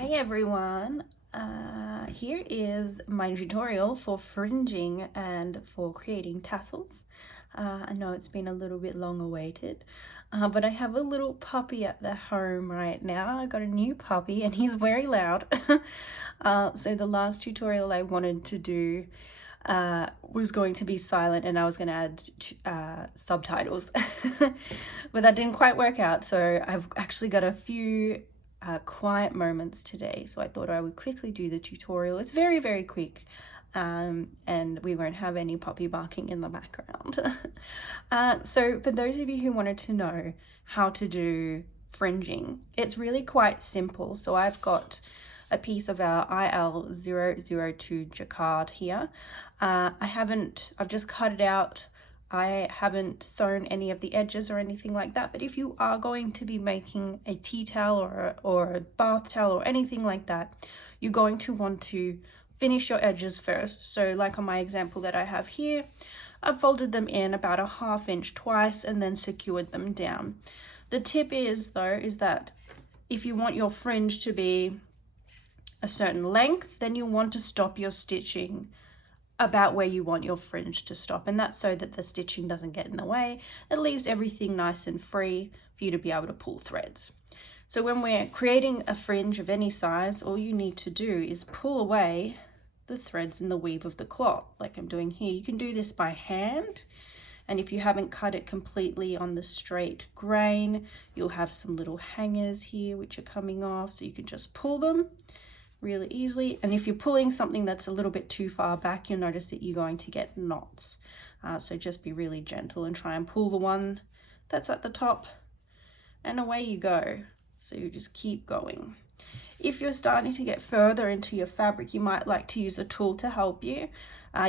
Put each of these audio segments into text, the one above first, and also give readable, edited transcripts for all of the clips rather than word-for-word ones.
Hi everyone, here is my tutorial for fringing and for creating tassels. I know it's been a little bit long awaited, but I have a little puppy at the home right now. I got a new puppy and he's very loud. So the last tutorial I wanted to do was going to be silent and I was going to add subtitles, but that didn't quite work out. So I've actually got a few quiet moments today, so I thought I would quickly do the tutorial. It's very quick, and we won't have any puppy barking in the background. So for those of you who wanted to know how to do fringing, it's really quite simple. So I've got a piece of our IL002 Jacquard here. I've just cut it out. I haven't sewn any of the edges or anything like that, but if you are going to be making a tea towel or a bath towel or anything like that, you're going to want to finish your edges first. So like on my example that I have here, I've folded them in about a 1/2 inch twice and then secured them down. The tip is that if you want your fringe to be a certain length, then you want to stop your stitching about where you want your fringe to stop, and that's so that the stitching doesn't get in the way. It leaves everything nice and free for you to be able to pull threads. So when we're creating a fringe of any size, all you need to do is pull away the threads in the weave of the cloth like I'm doing here. You can do this by hand, and if you haven't cut it completely on the straight grain, you'll have some little hangers here which are coming off, so you can just pull them really easily. And if you're pulling something that's a little bit too far back, you'll notice that you're going to get knots. So just be really gentle and try and pull the one that's at the top, and away you go. So you just keep going. If you're starting to get further into your fabric, you might like to use a tool to help you.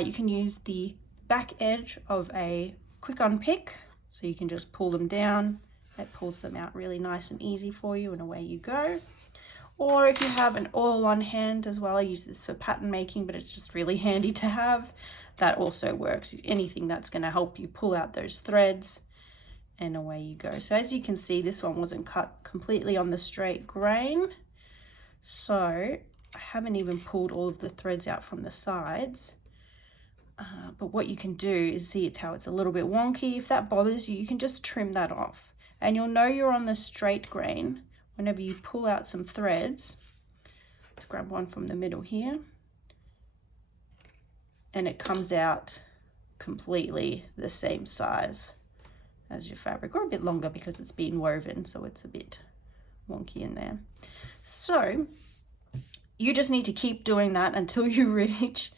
You can use the back edge of a quick unpick, so you can just pull them down. It pulls them out really nice and easy for you, and away you go. Or if you have an oil on hand as well, I use this for pattern making, but it's just really handy to have. That also works. Anything that's going to help you pull out those threads, and away you go. So as you can see, this one wasn't cut completely on the straight grain, so I haven't even pulled all of the threads out from the sides. But what you can do is see how it's a little bit wonky. If that bothers you, you can just trim that off, and you'll know you're on the straight grain whenever you pull out some threads. Let's grab one from the middle here, and it comes out completely the same size as your fabric, or a bit longer because it's been woven, so it's a bit wonky in there. So you just need to keep doing that until you reach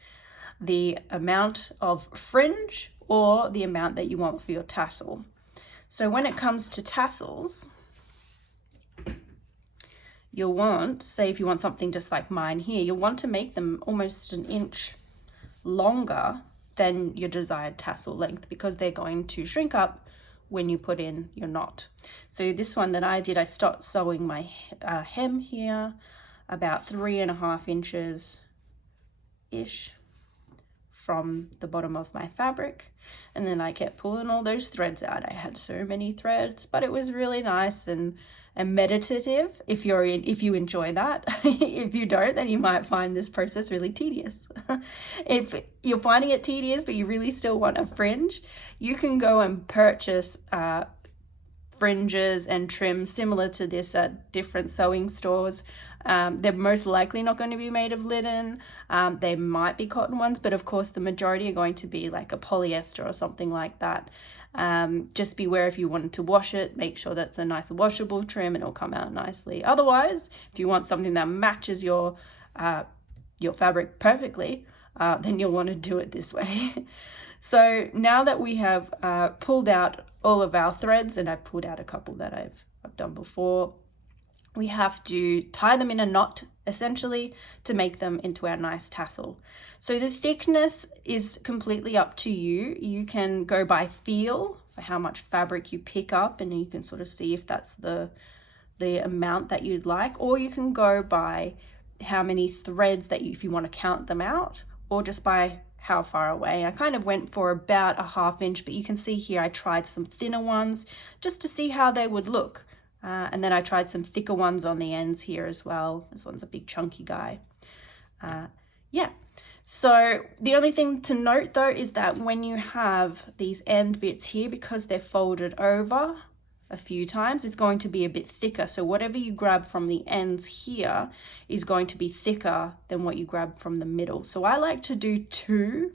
the amount of fringe or the amount that you want for your tassel. So when it comes to tassels, you'll want, say if you want something just like mine here, you'll want to make them almost 1 inch longer than your desired tassel length, because they're going to shrink up when you put in your knot. So this one that I did, I stopped sewing my hem here about 3.5 inches ish from the bottom of my fabric, and then I kept pulling all those threads out. I had so many threads, but it was really nice and meditative if you enjoy that. If you don't, then you might find this process really tedious. If you're finding it tedious but you really still want a fringe, you can go and purchase fringes and trims similar to this at different sewing stores. They're most likely not going to be made of linen. They might be cotton ones, but of course the majority are going to be like a polyester or something like that. Just beware if you wanted to wash it, make sure that's a nice washable trim and it'll come out nicely. Otherwise, if you want something that matches your fabric perfectly, then you'll want to do it this way. So now that we have pulled out all of our threads, and I've pulled out a couple that I've done before, we have to tie them in a knot essentially to make them into our nice tassel. So the thickness is completely up to you. You can go by feel for how much fabric you pick up, and you can sort of see if that's the amount that you'd like, or you can go by how many threads that if you want to count them out, or just by how far away. I kind of went for about a 1/2 inch, but you can see here I tried some thinner ones just to see how they would look. And then I tried some thicker ones on the ends here as well. This one's a big chunky guy. Yeah, so the only thing to note though is that when you have these end bits here, because they're folded over a few times, it's going to be a bit thicker. So whatever you grab from the ends here is going to be thicker than what you grab from the middle. So I like to do 2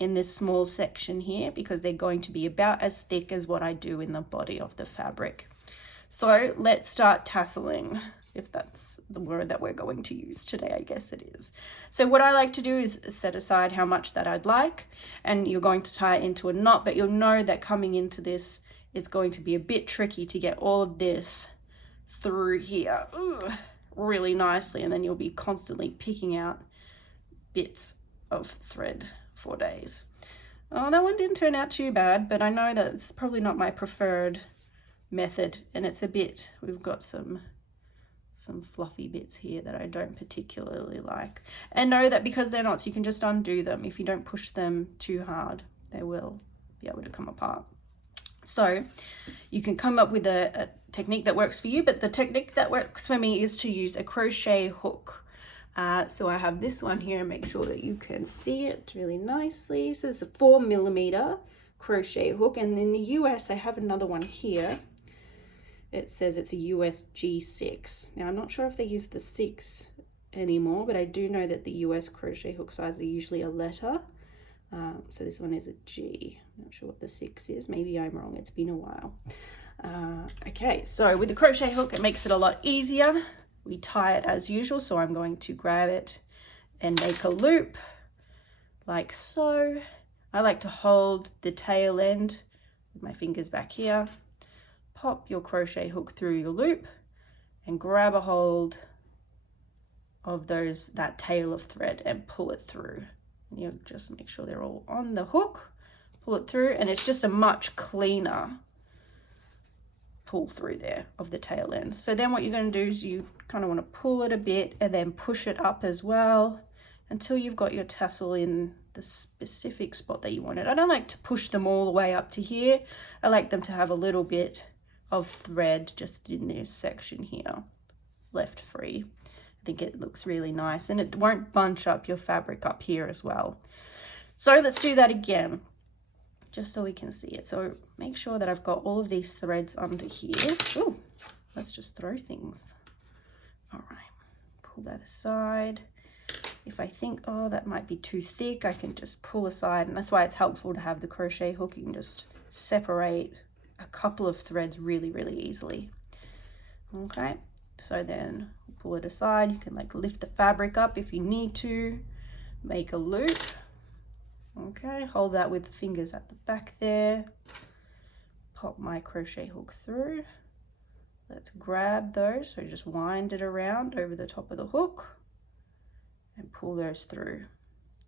in this small section here because they're going to be about as thick as what I do in the body of the fabric. So let's start tasseling, if that's the word that we're going to use today. I guess it is. So what I like to do is set aside how much that I'd like, and you're going to tie it into a knot, but you'll know that coming into this, it's going to be a bit tricky to get all of this through here really nicely, and then you'll be constantly picking out bits of thread for days. Oh, that one didn't turn out too bad, but I know that it's probably not my preferred method, and it's a bit, we've got some fluffy bits here that I don't particularly like. And know that because they're knots, you can just undo them. If you don't push them too hard, they will be able to come apart. So you can come up with a technique that works for you, but the technique that works for me is to use a crochet hook. So I have this one here, make sure that you can see it really nicely. So it's a 4mm crochet hook, and in the US I have another one here. It says it's a US G6. Now I'm not sure if they use the 6 anymore, but I do know that the US crochet hook size are usually a letter. So this one is a G. I'm not sure what the 6 is. Maybe I'm wrong. It's been a while. Okay, so with the crochet hook, it makes it a lot easier. We tie it as usual. So I'm going to grab it and make a loop like so. I like to hold the tail end with my fingers back here. Pop your crochet hook through your loop and grab a hold of that tail of thread and pull it through. And you just make sure they're all on the hook, pull it through, and it's just a much cleaner pull through there of the tail end. So then what you're going to do is you kind of want to pull it a bit and then push it up as well until you've got your tassel in the specific spot that you want it. I don't like to push them all the way up to here. I like them to have a little bit of thread just in this section here left free. I think it looks really nice, and it won't bunch up your fabric up here as well. So let's do that again, just so we can see it. So make sure that I've got all of these threads under here. Ooh, let's just throw things. All right, pull that aside. If I think, oh, that might be too thick, I can just pull aside, and that's why it's helpful to have the crochet hook. You can just separate a couple of threads really, really easily. Okay, so then pull it aside. You can like lift the fabric up if you need to, make a loop. Okay, hold that with the fingers at the back there. Pop my crochet hook through. Let's grab those. So just wind it around over the top of the hook and pull those through.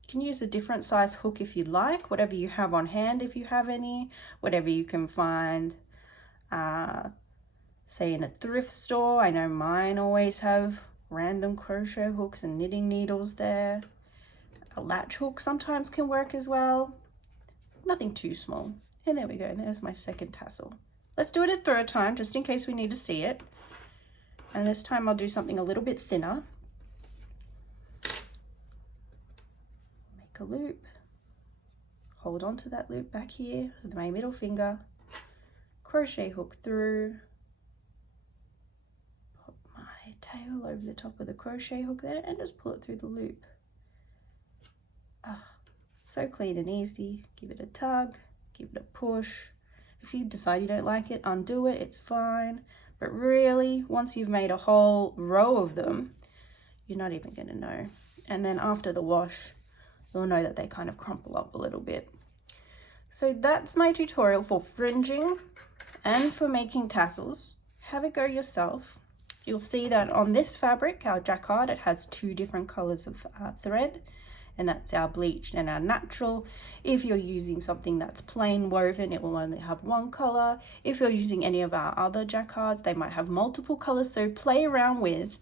You can use a different size hook if you like, whatever you have on hand, if you have any, whatever you can find, say in a thrift store. I know mine always have random crochet hooks and knitting needles there. A latch hook sometimes can work as well. Nothing too small. And there we go, there's my second tassel. Let's do it a third time, just in case we need to see it. And this time I'll do something a little bit thinner. A loop, hold on to that loop back here with my middle finger, crochet hook through, pop my tail over the top of the crochet hook there and just pull it through the loop. So clean and easy. Give it a tug, give it a push. If you decide you don't like it, undo it, it's fine. But really, once you've made a whole row of them, you're not even going to know. And then after the wash, you'll know that they kind of crumple up a little bit. So that's my tutorial for fringing and for making tassels. Have a go yourself. You'll see that on this fabric, our Jacquard, it has 2 different colors of thread, and that's our bleached and our natural. If you're using something that's plain woven, it will only have 1 color. If you're using any of our other Jacquards, they might have multiple colors. So play around with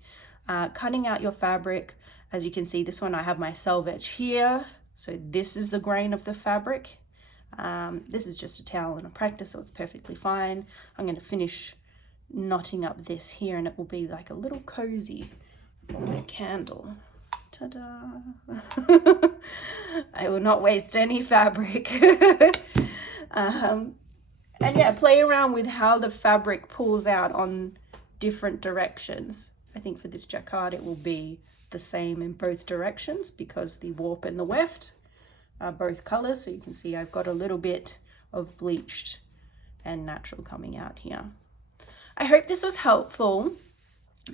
cutting out your fabric. As you can see, this one I have my selvage here. So this is the grain of the fabric. This is just a towel and a practice, so it's perfectly fine. I'm going to finish knotting up this here, and it will be like a little cozy for my candle. Ta-da! I will not waste any fabric. And yeah, play around with how the fabric pulls out on different directions. I think for this jacquard it will be the same in both directions because the warp and the weft are both colors. So you can see I've got a little bit of bleached and natural coming out here. I hope this was helpful,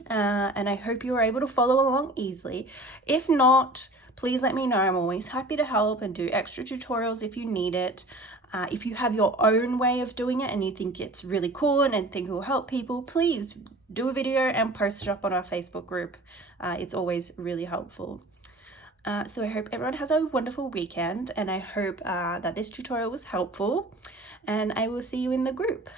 and I hope you were able to follow along easily. If not, please let me know. I'm always happy to help and do extra tutorials if you need it. If you have your own way of doing it and you think it's really cool and think it will help people, please do a video and post it up on our Facebook group. It's always really helpful. So I hope everyone has a wonderful weekend, and I hope that this tutorial was helpful, and I will see you in the group.